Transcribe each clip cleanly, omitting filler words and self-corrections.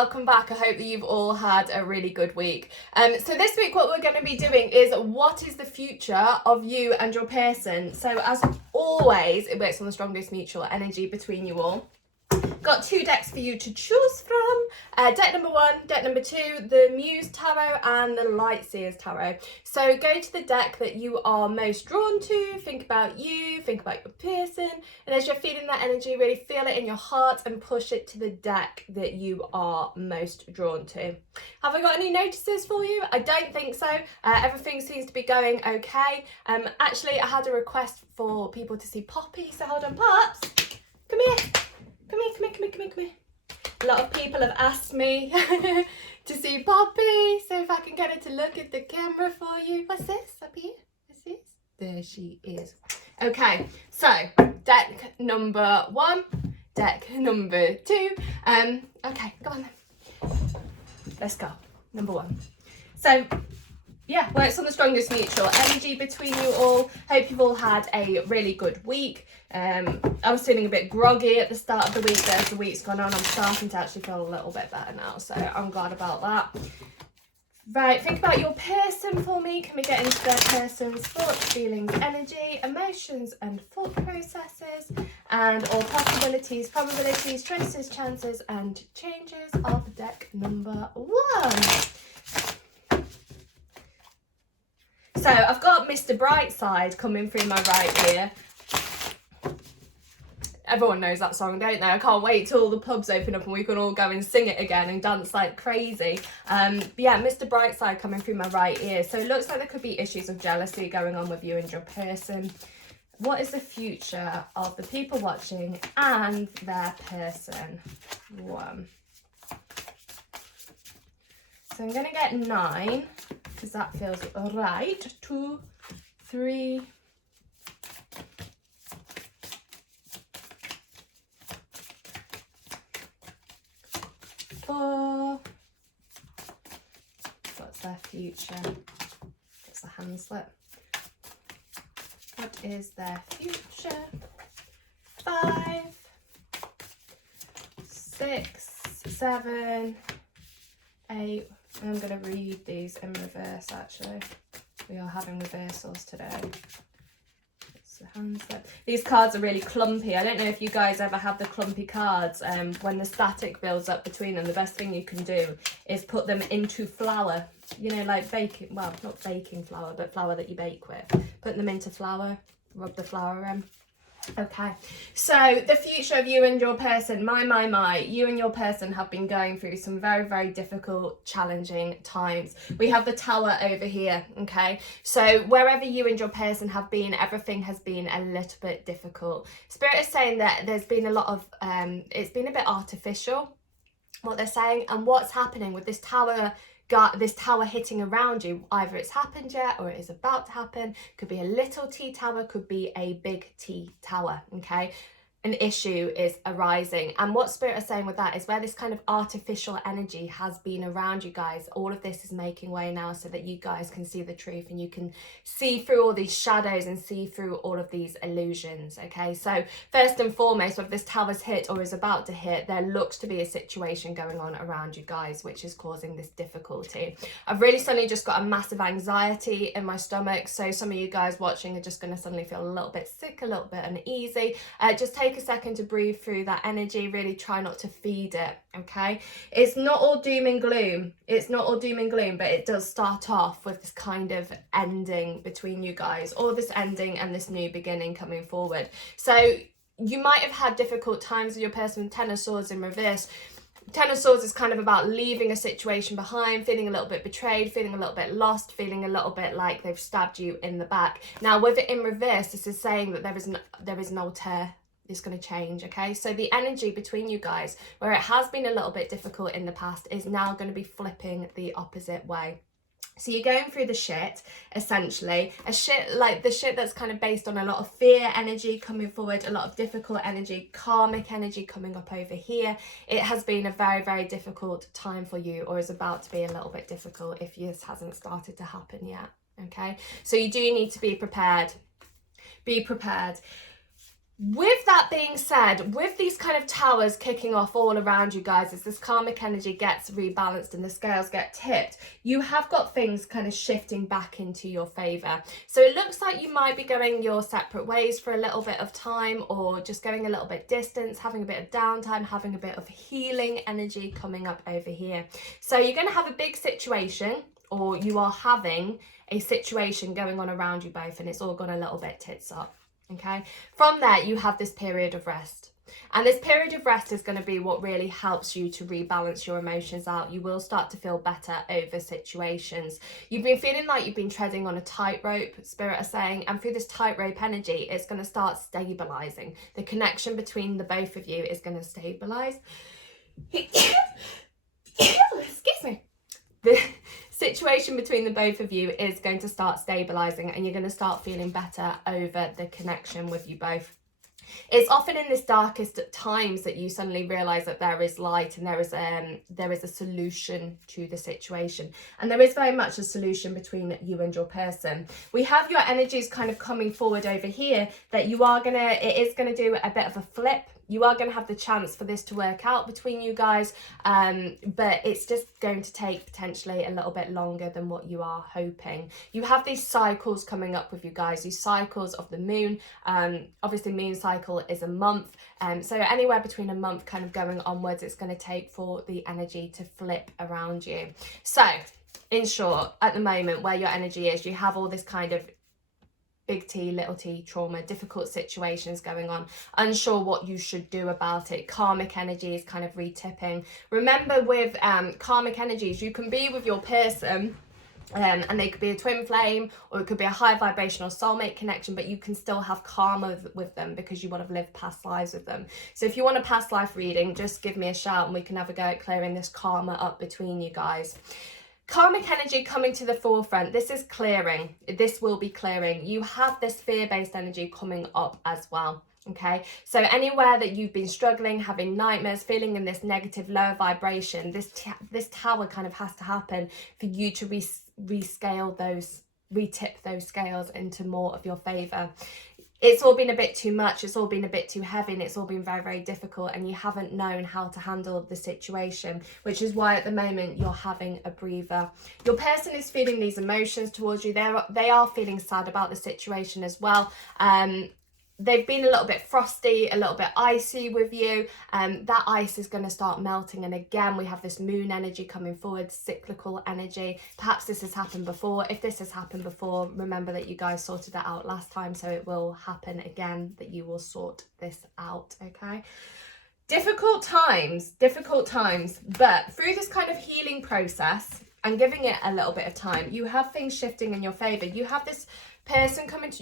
welcome back. I hope that you've all had a really good week. So this week what we're going to be doing is what is the future of you and your person. So as always, it works on the strongest mutual energy between you all. Got 2 decks for you to choose from. Deck number 1, deck number 2, the Muse Tarot and the Lightseers Tarot. So go to the deck that you are most drawn to, think about you, think about your person, and as you're feeling that energy, really feel it in your heart and push it to the deck that you are most drawn to. Have I got any notices for you? I don't think so. Everything seems to be going okay. Actually, I had a request for people to see Poppy, so hold on, Pops, come here. Come here. A lot of people have asked me to see Poppy, so if I can get her to look at the camera for you. What's this up here? What's this? There she is. Okay, so deck number 1, deck number 2. Okay, go on then. Let's go. Number 1. So yeah, works on the strongest mutual energy between you all. Hope you've all had a really good week. I was feeling a bit groggy at the start of the week, but as the week's gone on, I'm starting to actually feel a little bit better now, so I'm glad about that. Right, think about your person for me. Can we get into their person's thoughts, feelings, energy, emotions, and thought processes, and all possibilities, probabilities, choices, chances, and changes of deck number 1. So I've got Mr. Brightside coming through my right ear. Everyone knows that song, don't they? I can't wait till all the pubs open up and we can all go and sing it again and dance like crazy. Yeah, Mr. Brightside coming through my right ear. So it looks like there could be issues of jealousy going on with you and your person. What is the future of the people watching and their person? 1. So I'm going to get 9 because that feels right. 2, 3, 4. What's their future? What's the hand slip? What is their future? 5, 6, 7, 8. I'm going to read these in reverse actually. We are having reversals today. The hand slip. These cards are really clumpy. I don't know if you guys ever have the clumpy cards. When the static builds up between them, the best thing you can do is put them into flour. You know, like baking, well, not baking flour, but flour that you bake with. Put them into flour, rub the flour in. Okay, so the future of you and your person, my, you and your person have been going through some very, very difficult, challenging times. We have the Tower over here, okay? So wherever you and your person have been, everything has been a little bit difficult. Spirit is saying that there's been a lot of, it's been a bit artificial, what they're saying, and what's happening with this tower hitting around you. Either it's happened yet or it is about to happen. Could be a little T tower, could be a big T tower, okay? An issue is arising, and what Spirit is saying with that is where this kind of artificial energy has been around you guys, all of this is making way now so that you guys can see the truth and you can see through all these shadows and see through all of these illusions. Okay, so first and foremost, whether this tower's hit or is about to hit, there looks to be a situation going on around you guys which is causing this difficulty. I've really suddenly just got a massive anxiety in my stomach, so some of you guys watching are just going to suddenly feel a little bit sick, a little bit uneasy. Just take a second to breathe through that energy. Really try not to feed it. Okay, it's not all doom and gloom. It's not all doom and gloom, but it does start off with this kind of ending between you guys, or this ending and this new beginning coming forward. So you might have had difficult times with your person with 10 of Swords in reverse. 10 of Swords is kind of about leaving a situation behind, feeling a little bit betrayed, feeling a little bit lost, feeling a little bit like they've stabbed you in the back. Now with it in reverse, this is saying that there is an alter. Is going to change. Okay, so the energy between you guys, where it has been a little bit difficult in the past, is now going to be flipping the opposite way. So you're going through the shit, essentially, a shit like the shit that's kind of based on a lot of fear energy coming forward, a lot of difficult energy, karmic energy coming up over here. It has been a very, very difficult time for you, or is about to be a little bit difficult if this hasn't started to happen yet. Okay, so you do need to be prepared. Be prepared. With that being said, with these kind of towers kicking off all around you guys, as this karmic energy gets rebalanced and the scales get tipped, you have got things kind of shifting back into your favor. So it looks like you might be going your separate ways for a little bit of time, or just going a little bit distance, having a bit of downtime, having a bit of healing energy coming up over here. So you're going to have a big situation, or you are having a situation going on around you both, and it's all gone a little bit tits up. Okay, from there you have this period of rest, and this period of rest is going to be what really helps you to rebalance your emotions out. You will start to feel better over situations. You've been feeling like you've been treading on a tightrope, Spirit are saying, and through this tightrope energy, it's going to start stabilizing. The connection between the both of you is going to stabilize. Excuse me. The situation between the both of you is going to start stabilizing, and you're going to start feeling better over the connection with you both. It's often in this darkest times that you suddenly realize that there is light, and there is a solution to the situation, and there is very much a solution between you and your person. We have your energies kind of coming forward over here, that it is gonna do a bit of a flip. You are going to have the chance for this to work out between you guys, but it's just going to take potentially a little bit longer than what you are hoping. You have these cycles coming up with you guys, these cycles of the moon. Obviously, moon cycle is a month, so anywhere between a month kind of going onwards, it's going to take for the energy to flip around you. So, in short, at the moment where your energy is, you have all this kind of big T, little t trauma, difficult situations going on, unsure what you should do about it. Karmic energy is kind of retipping. Remember, with karmic energies, you can be with your person, and they could be a twin flame, or it could be a high vibrational soulmate connection, but you can still have karma with them because you want to live past lives with them. So if you want a past life reading, just give me a shout and we can have a go at clearing this karma up between you guys. Karmic energy coming to the forefront. This is clearing. This will be clearing. You have this fear-based energy coming up as well. Okay, so anywhere that you've been struggling, having nightmares, feeling in this negative lower vibration, this tower kind of has to happen for you to retip those scales into more of your favor. It's all been a bit too much, it's all been a bit too heavy, and it's all been very, very difficult, and you haven't known how to handle the situation, which is why at the moment you're having a breather. Your person is feeling these emotions towards you. They are feeling sad about the situation as well. They've been a little bit frosty, a little bit icy with you. That ice is going to start melting. And again, we have this moon energy coming forward, cyclical energy. Perhaps this has happened before. If this has happened before, remember that you guys sorted it out last time. So it will happen again, that you will sort this out, okay? Difficult times, but through this kind of healing process and giving it a little bit of time, you have things shifting in your favor. You have this person coming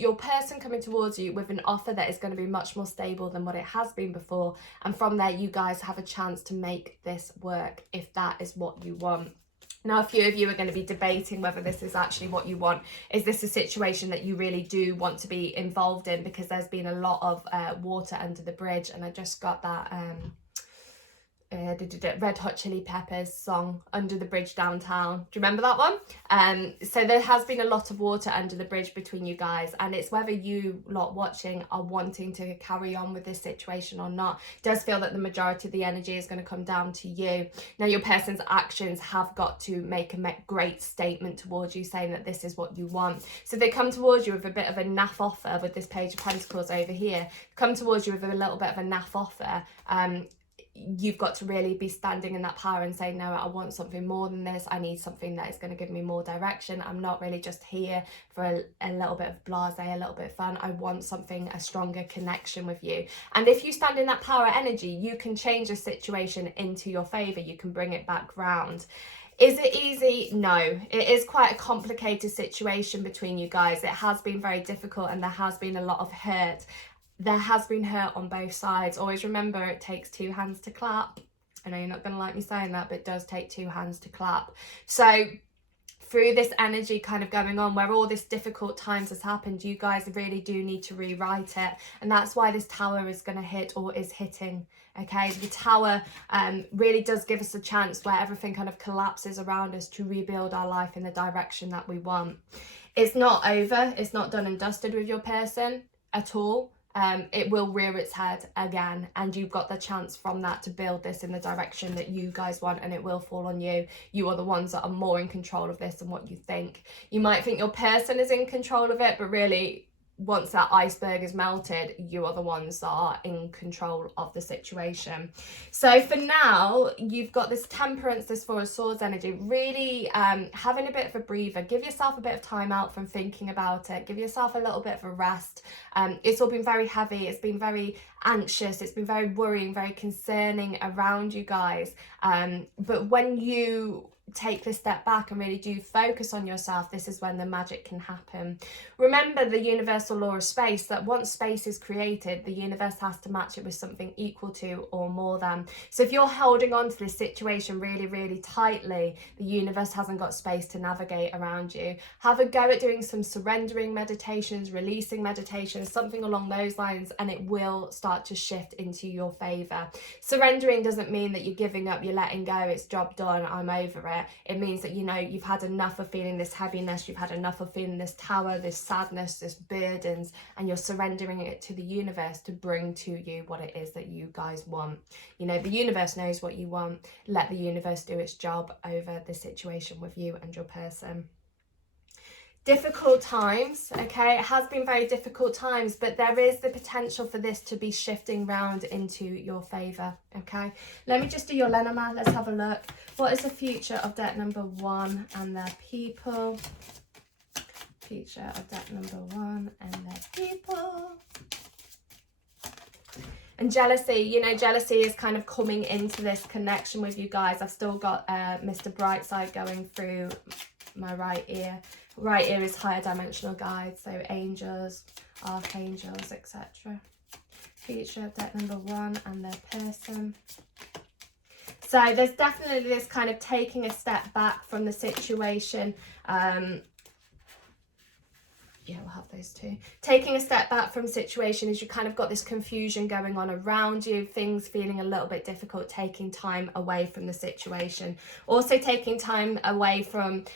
towards you with an offer that is going to be much more stable than what it has been before, and from there you guys have a chance to make this work if that is what you want. Now, a few of you are going to be debating whether this is actually what you want. Is this a situation that you really do want to be involved in? Because there's been a lot of water under the bridge, and I just got that Red Hot Chili Peppers song, Under the Bridge Downtown. Do you remember that one? So there has been a lot of water under the bridge between you guys, and it's whether you lot watching are wanting to carry on with this situation or not. It does feel that the majority of the energy is going to come down to you. Now, your person's actions have got to make a great statement towards you, saying that this is what you want. So they come towards you with a bit of a naff offer, with this Page of Pentacles over here. Come towards you with a little bit of a naff offer. You've got to really be standing in that power and saying, no, I want something more than this. I need something that is going to give me more direction. I'm not really just here for a little bit of blasé, a little bit of fun. I want something, a stronger connection with you. And if you stand in that power energy, you can change a situation into your favor. You can bring it back round. Is it easy? No. It is quite a complicated situation between you guys. It has been very difficult, and there has been a lot of hurt. There has been hurt on both sides. Always remember, it takes two hands to clap. I know you're not going to like me saying that, but it does take two hands to clap. So through this energy kind of going on, where all this difficult times has happened, you guys really do need to rewrite it. And that's why this tower is going to hit, or is hitting. Okay, the tower really does give us a chance where everything kind of collapses around us to rebuild our life in the direction that we want. It's not over. It's not done and dusted with your person at all. it will rear its head again, and you've got the chance from that to build this in the direction that you guys want, and it will fall on you. You are the ones that are more in control of this than what you think. You might think your person is in control of it, but really, once that iceberg is melted, you are the ones that are in control of the situation. So for now, you've got this temperance, this Four of Swords energy, really having a bit of a breather. Give yourself a bit of time out from thinking about it. Give yourself a little bit of a rest. It's all been very heavy. It's been very anxious. It's been very worrying, very concerning around you guys. But when you take this step back and really do focus on yourself, this is when the magic can happen. Remember the universal law of space, that once space is created, the universe has to match it with something equal to or more than. So if you're holding on to this situation really, really tightly, the universe hasn't got space to navigate around you. Have a go at doing some surrendering meditations, releasing meditations, something along those lines, and it will start to shift into your favor. Surrendering doesn't mean that you're giving up, you're letting go, it's job done, I'm over it. It means that, you know, you've had enough of feeling this heaviness, you've had enough of feeling this tower, this sadness, this burdens, and you're surrendering it to the universe to bring to you what it is that you guys want. You know, the universe knows what you want. Let the universe do its job over the situation with you and your person. Difficult times, okay? It has been very difficult times, but there is the potential for this to be shifting round into your favour, okay? Let me just do your Lenormand. Let's have a look. What is the future of deck number 1 and their people? Future of deck number 1 and their people. And jealousy, you know, jealousy is kind of coming into this connection with you guys. I've still got Mr. Brightside going through my right ear. Right ear is higher dimensional guides, so angels, archangels, etc. Future of deck number 1 and their person. So there's definitely this kind of taking a step back from the situation. Yeah, we'll have those two. Taking a step back from situation is you kind of got this confusion going on around you, things feeling a little bit difficult, taking time away from the situation. Also taking time away from,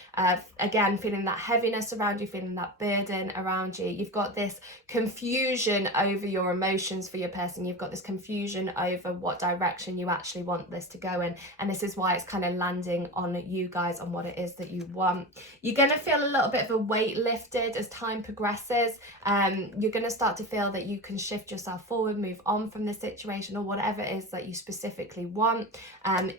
again, feeling that heaviness around you, feeling that burden around you. You've got this confusion over your emotions for your person. You've got this confusion over what direction you actually want this to go in. And this is why it's kind of landing on you guys on what it is that you want. You're going to feel a little bit of a weight lifted as time progresses. You're going to start to feel that you can shift yourself forward, move on from the situation or whatever it is that you specifically want,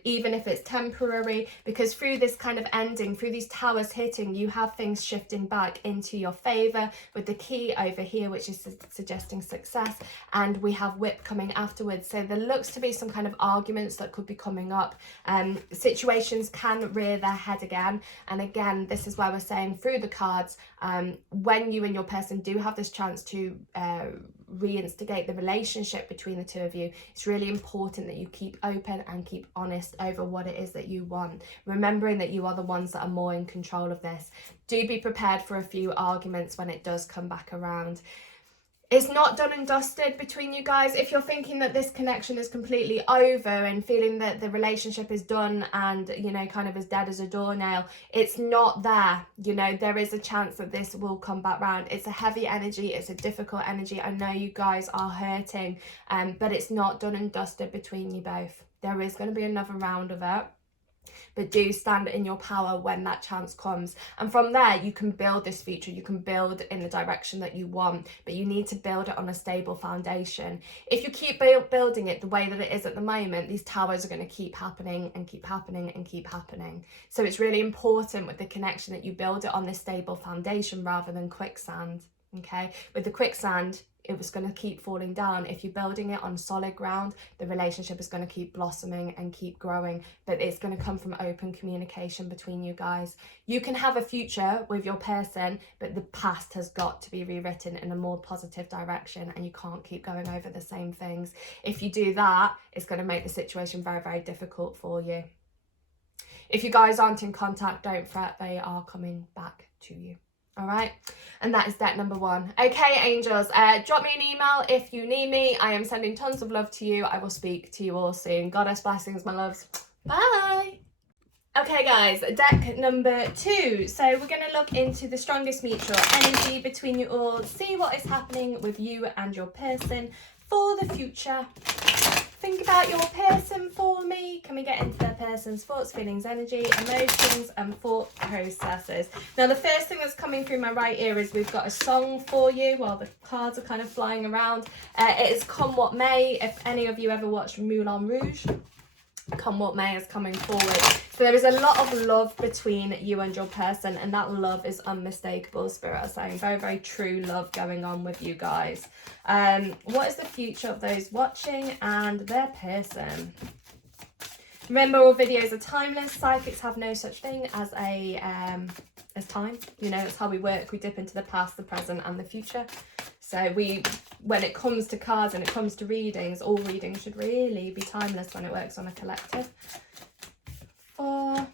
even if it's temporary, because through this kind of ending, through these towers hitting, you have things shifting back into your favor with the key over here, which is suggesting success, and we have whip coming afterwards. So there looks to be some kind of arguments that could be coming up. Situations can rear their head again, and again, this is why we're saying through the cards, when you and your person do have this chance to reinstigate the relationship between the two of you, it's really important that you keep open and keep honest over what it is that you want, remembering that you are the ones that are more in control of this. Do be prepared for a few arguments when it does come back around. It's not done and dusted between you guys. If you're thinking that this connection is completely over and feeling that the relationship is done and, you know, kind of as dead as a doornail, it's not there. You know, there is a chance that this will come back round. It's a heavy energy. It's a difficult energy. I know you guys are hurting, but it's not done and dusted between you both. There is going to be another round of it. But do stand in your power when that chance comes. And from there, you can build this future. You can build in the direction that you want, but you need to build it on a stable foundation. If you keep building it the way that it is at the moment, these towers are going to keep happening and keep happening and keep happening. So it's really important with the connection that you build it on this stable foundation rather than quicksand. Okay, with the quicksand, it was going to keep falling down. If you're building it on solid ground, the relationship is going to keep blossoming and keep growing, but it's going to come from open communication between you guys. You can have a future with your person, but the past has got to be rewritten in a more positive direction, and you can't keep going over the same things. If you do that, it's going to make the situation very, very difficult for you. If you guys aren't in contact, don't fret, they are coming back to you. All right, and that is deck number 1. Okay, angels, drop me an email if you need me. I am sending tons of love to you. I will speak to you all soon. Goddess blessings, my loves. Bye. Okay guys, deck number 2. So we're going to look into the strongest mutual energy between you all, see what is happening with you and your person for the future. Think about your person for me. Can we get into their person's thoughts, feelings, energy, emotions and thought processes? Now the first thing that's coming through my right ear is we've got a song for you while the cards are kind of flying around. It is Come What May. If any of you ever watched Moulin Rouge, Come What May is coming forward. So there is a lot of love between you and your person, and that love is unmistakable. Spirit are saying very, very true love going on with you guys. What is the future of those watching and their person? Remember, all videos are timeless. Psychics have no such thing as as time. You know, it's how we work. We dip into the past, the present and the future. So when it comes to cards and it comes to readings, all readings should really be timeless when it works on a collective. 4.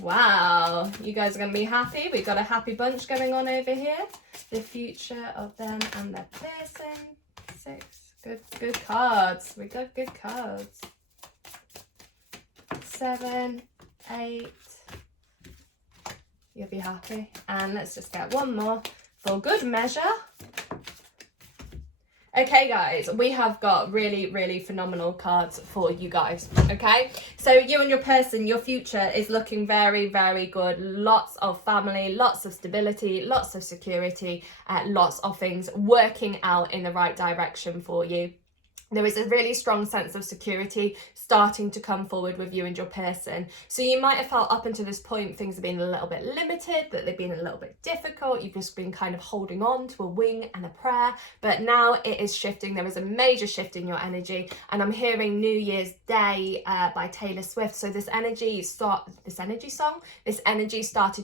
Wow, you guys are going to be happy. We've got a happy bunch going on over here. The future of them and their person. 6. Good cards. We got good cards. 7, 8. You'll be happy. And let's just get one more for good measure. Okay guys, we have got really, really phenomenal cards for you guys, okay? So you and your person, your future is looking very, very good. Lots of family, lots of stability, lots of security, lots of things working out in the right direction for you. There is a really strong sense of security starting to come forward with you and your person. So you might have felt up until this point things have been a little bit limited, that they've been a little bit difficult. You've just been kind of holding on to a wing and a prayer. But now it is shifting. There is a major shift in your energy. And I'm hearing New Year's Day by Taylor Swift. So this energy started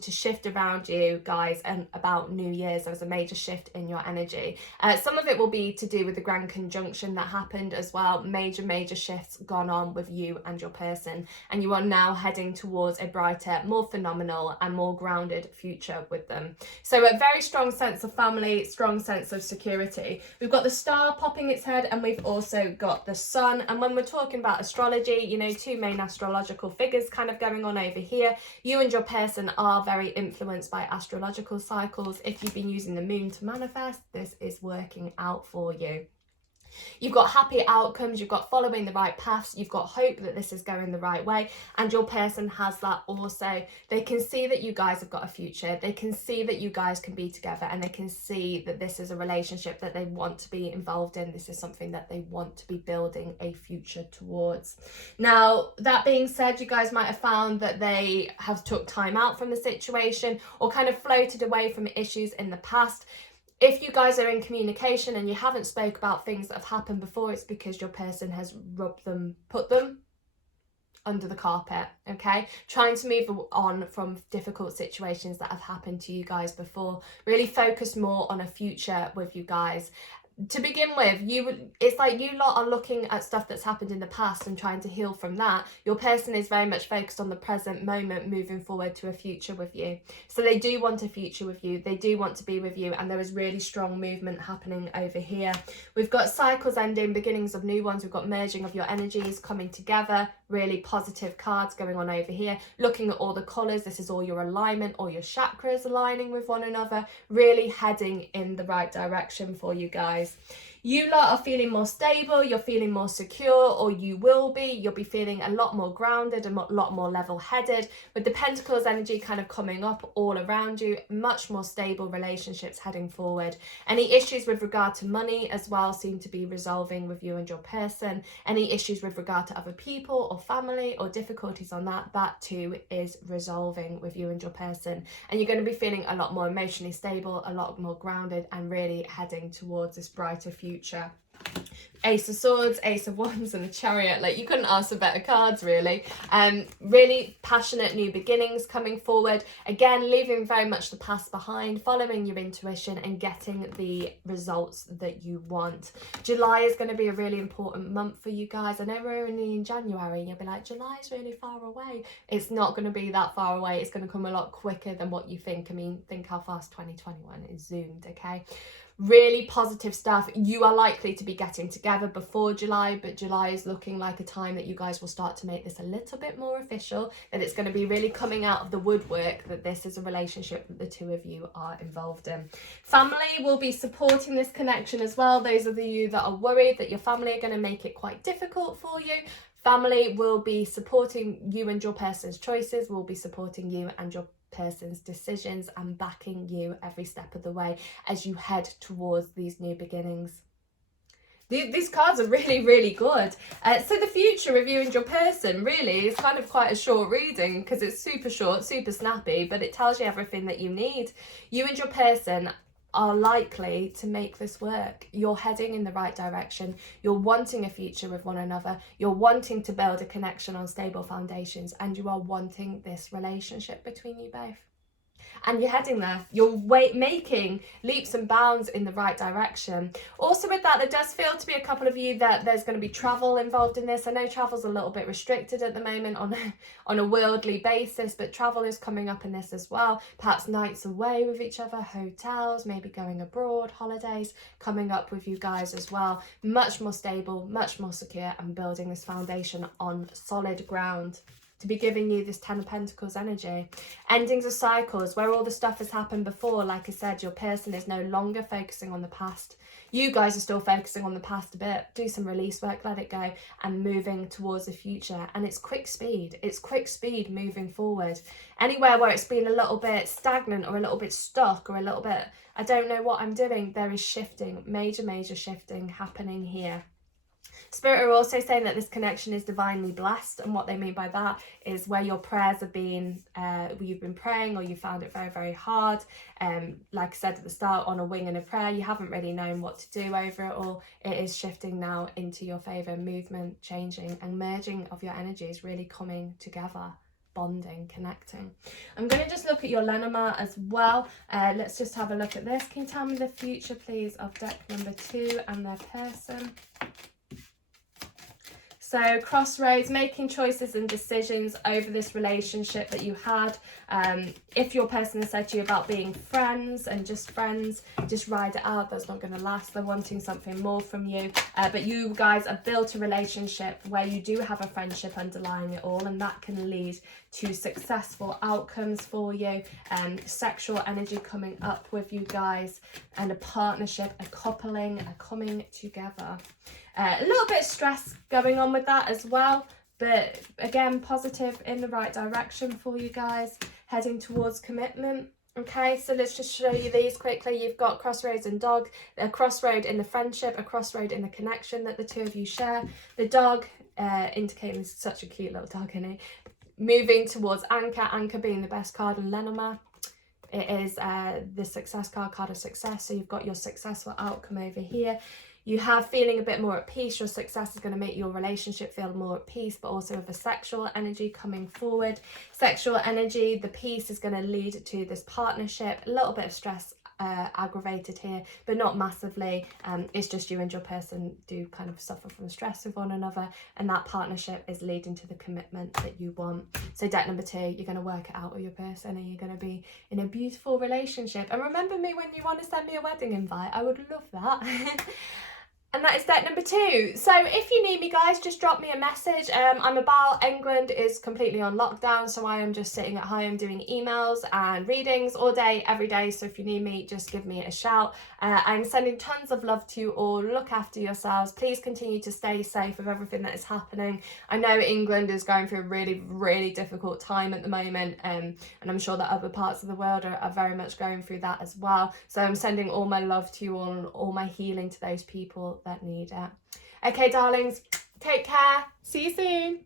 to shift around you guys, and about New Year's there was a major shift in your energy. Some of it will be to do with the grand conjunction that happened as well. Major shifts gone on with you and your person, and you are now heading towards a brighter, more phenomenal and more grounded future with them. So a very strong sense of family, strong sense of security. We've got the star popping its head, and we've also got the sun. And when we're talking about astrology, you know, 2 main astrological figures kind of going on over here. You and your person are very influenced by astrological cycles. If you've been using the moon to manifest, this is working out for you. You've got happy outcomes, you've got following the right paths, you've got hope that this is going the right way, and your person has that also. They can see that you guys have got a future, they can see that you guys can be together, and they can see that this is a relationship that they want to be involved in. This is something that they want to be building a future towards. Now, that being said, you guys might have found that they have took time out from the situation or kind of floated away from issues in the past. If you guys are in communication and you haven't spoke about things that have happened before, it's because your person has put them under the carpet, okay? Trying to move on from difficult situations that have happened to you guys before. Really focus more on a future with you guys. To begin with, it's like you lot are looking at stuff that's happened in the past and trying to heal from that. Your person is very much focused on the present moment, moving forward to a future with you. So they do want a future with you, they do want to be with you, and there is really strong movement happening over here. We've got cycles ending, beginnings of new ones. We've got merging of your energies coming together. Really positive cards going on over here. Looking at all the colours, this is all your alignment, all your chakras aligning with one another, really heading in the right direction for you guys. You lot are feeling more stable, you're feeling more secure, or you will be. You'll be feeling a lot more grounded, a lot more level-headed, with the Pentacles energy kind of coming up all around you. Much more stable relationships heading forward. Any issues with regard to money as well seem to be resolving with you and your person. Any issues with regard to other people or family or difficulties on that too is resolving with you and your person. And you're going to be feeling a lot more emotionally stable, a lot more grounded, and really heading towards this brighter future. Ace of Swords, Ace of Wands and the Chariot. Like, you couldn't ask for better cards, really. Really passionate new beginnings coming forward. Again, leaving very much the past behind, following your intuition and getting the results that you want. July is going to be a really important month for you guys. I know we're only in January and you'll be like, July's really far away. It's not going to be that far away. It's going to come a lot quicker than what you think. I mean, think how fast 2021 is zoomed, okay? Really positive stuff. You are likely to be getting together. together before July, but July is looking like a time that you guys will start to make this a little bit more official, that it's going to be really coming out of the woodwork that this is a relationship that the two of you are involved in. Family will be supporting this connection as well. Those of you that are worried that your family are going to make it quite difficult for you, family will be supporting you and your person's choices, will be supporting you and your person's decisions and backing you every step of the way as you head towards these new beginnings. These cards are really, really good. So the future of you and your person really is kind of quite a short reading because it's super short, super snappy, but it tells you everything that you need. You and your person are likely to make this work. You're heading in the right direction. You're wanting a future with one another. You're wanting to build a connection on stable foundations, and you are wanting this relationship between you both. And you're heading there. You're making leaps and bounds in the right direction. Also with that, there does feel to be a couple of you that there's going to be travel involved in this. I know travel's a little bit restricted at the moment on a worldly basis, but travel is coming up in this as well. Perhaps nights away with each other, hotels, maybe going abroad, holidays coming up with you guys as well. Much more stable, much more secure, and building this foundation on solid ground. To be giving you this 10 of Pentacles energy. Endings of cycles, where all the stuff has happened before. Like I said, your person is no longer focusing on the past. You guys are still focusing on the past a bit. Do some release work, let it go, and moving towards the future. And it's quick speed. It's quick speed moving forward. Anywhere where it's been a little bit stagnant or a little bit stuck or a little bit, I don't know what I'm doing, there is shifting, major shifting happening here. Spirit are also saying that this connection is divinely blessed, and what they mean by that is where your prayers have been, you've been praying or you found it very hard, like I said at the start, on a wing and a prayer, you haven't really known what to do over it all. It is shifting now into your favour, movement, changing, and merging of your energies really coming together. Bonding, connecting. I'm going to just look at your Lenormand as well. Let's just have a look at this. Can you tell me the future, please, of deck number 2 and their person? So crossroads, making choices and decisions over this relationship that you had. If your person has said to you about being friends and just friends, just ride it out. That's not going to last. They're wanting something more from you. But you guys have built a relationship where you do have a friendship underlying it all, and that can lead to successful outcomes for you. Sexual energy coming up with you guys, and a partnership, a coupling, a coming together. A little bit of stress going on with that as well, but again, positive, in the right direction for you guys, heading towards commitment. Okay, so let's just show you these quickly. You've got crossroads and dog, a crossroad in the friendship, a crossroad in the connection that the two of you share. The dog, indicating such a cute little dog, isn't it? Moving towards anchor, anchor being the best card in Lenormand. It is the success card of success, so you've got your successful outcome over here. You have feeling a bit more at peace. Your success is going to make your relationship feel more at peace, but also with the sexual energy coming forward. Sexual energy, the peace is going to lead to this partnership. A little bit of stress aggravated here, but not massively. It's just you and your person do kind of suffer from stress with one another, and that partnership is leading to the commitment that you want. So deck number 2, you're going to work it out with your person, and you're going to be in a beautiful relationship. And remember me when you want to send me a wedding invite. I would love that. And that is deck number 2. So if you need me, guys, just drop me a message. I'm about, England is completely on lockdown, so I am just sitting at home doing emails and readings all day, every day. So if you need me, just give me a shout. I'm sending tons of love to you all. Look after yourselves. Please continue to stay safe with everything that is happening. I know England is going through a really difficult time at the moment, and I'm sure that other parts of the world are very much going through that as well. So I'm sending all my love to you all, and all my healing to those people that need it. Okay, darlings, take care. See you soon.